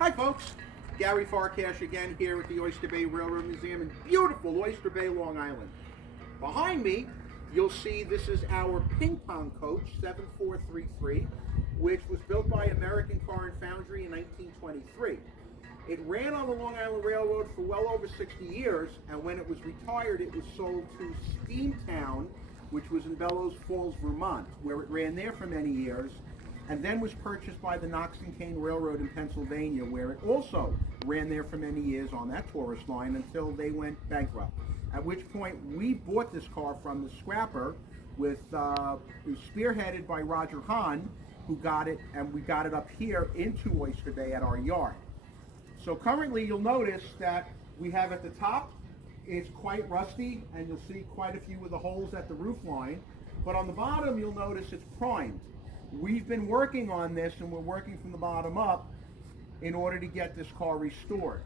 Hi folks, Gary Farkash again here at the Oyster Bay Railroad Museum in beautiful Oyster Bay, Long Island. Behind me, you'll see this is our ping pong coach, 7433, which was built by American Car and Foundry in 1923. It ran on the Long Island Railroad for well over 60 years, and when it was retired, it was sold to Steamtown, which was in Bellows Falls, Vermont, where it ran there for many years, and then was purchased by the Knox and Kane Railroad in Pennsylvania, where it also ran there for many years on that tourist line until they went bankrupt. At which point we bought this car from the scrapper it was spearheaded by Roger Hahn, who got it, and we got it up here into Oyster Bay at our yard. So currently you'll notice that we have at the top, it's quite rusty, and you'll see quite a few of the holes at the roof line, but on the bottom you'll notice it's primed. We've been working on this, and we're working from the bottom up in order to get this car restored.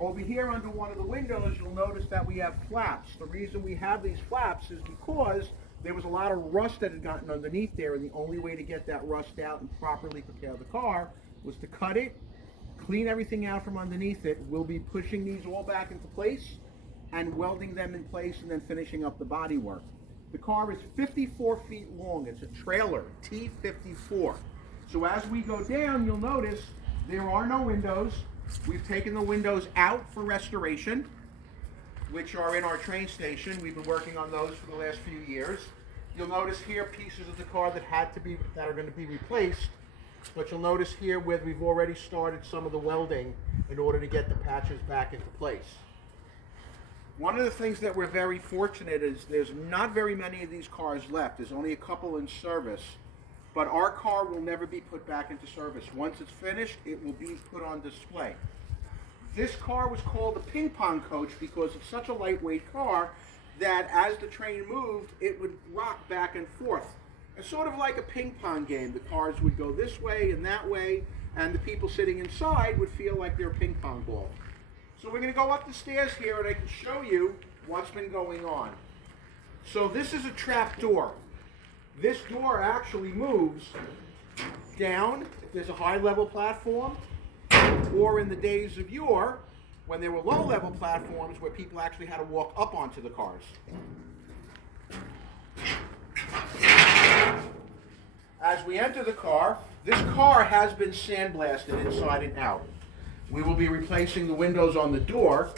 Over here under one of the windows, you'll notice that we have flaps. The reason we have these flaps is because there was a lot of rust that had gotten underneath there, and the only way to get that rust out and properly prepare the car was to cut it, clean everything out from underneath it. We'll be pushing these all back into place and welding them in place and then finishing up the body work. The car is 54 feet long. It's a trailer, P-54. So as we go down, you'll notice there are no windows. We've taken the windows out for restoration, which are in our train station. We've been working on those for the last few years. You'll notice here pieces of the car that are going to be replaced, but you'll notice here where we've already started some of the welding in order to get the patches back into place. One of the things that we're very fortunate is there's not very many of these cars left. There's only a couple in service, but our car will never be put back into service. Once it's finished, it will be put on display. This car was called the ping pong coach because it's such a lightweight car that as the train moved, it would rock back and forth. It's sort of like a ping pong game. The cars would go this way and that way, and the people sitting inside would feel like they're a ping pong ball. So we're going to go up the stairs here and I can show you what's been going on. So this is a trap door. This door actually moves down if there's a high level platform, or in the days of yore when there were low level platforms where people actually had to walk up onto the cars. As we enter the car, this car has been sandblasted inside and out. We will be replacing the windows on the door,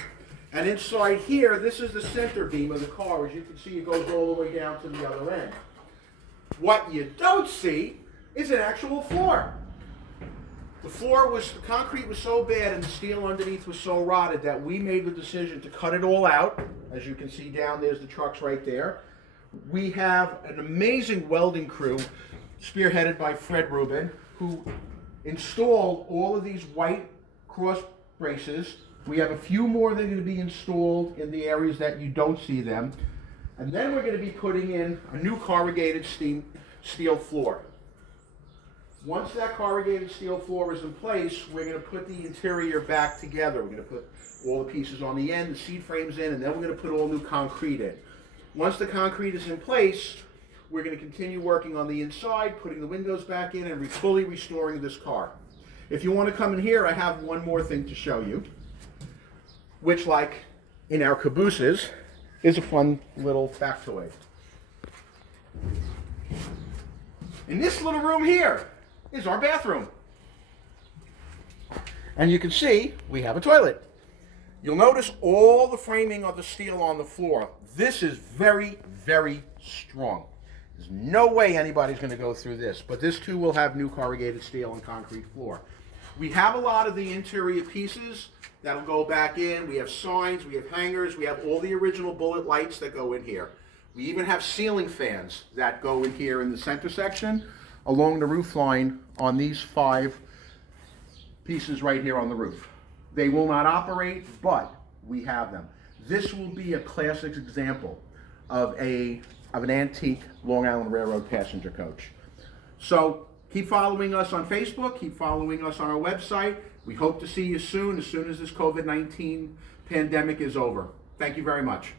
and inside here, this is the center beam of the car. As you can see, it goes all the way down to the other end. What you don't see is an actual floor. The concrete was so bad and the steel underneath was so rotted that we made the decision to cut it all out. As you can see down there's the trucks right there. We have an amazing welding crew spearheaded by Fred Rubin, who installed all of these white cross braces. We have a few more that are going to be installed in the areas that you don't see them. And then we're going to be putting in a new corrugated steel floor. Once that corrugated steel floor is in place, we're going to put the interior back together. We're going to put all the pieces on the end, the seat frames in, and then we're going to put all new concrete in. Once the concrete is in place, we're going to continue working on the inside, putting the windows back in, and fully restoring this car. If you want to come in here, I have one more thing to show you, which, like in our cabooses, is a fun little factoid. In this little room here is our bathroom. And you can see we have a toilet. You'll notice all the framing of the steel on the floor. This is very, very strong. There's no way anybody's going to go through this, but this too will have new corrugated steel and concrete floor. We have a lot of the interior pieces that'll go back in. We have signs, we have hangers, we have all the original bullet lights that go in here. We even have ceiling fans that go in here in the center section along the roof line on these 5 pieces right here on the roof. They will not operate, but we have them. This will be a classic example of an antique Long Island Railroad passenger coach. So keep following us on Facebook, keep following us on our website. We hope to see you soon as this COVID-19 pandemic is over. Thank you very much.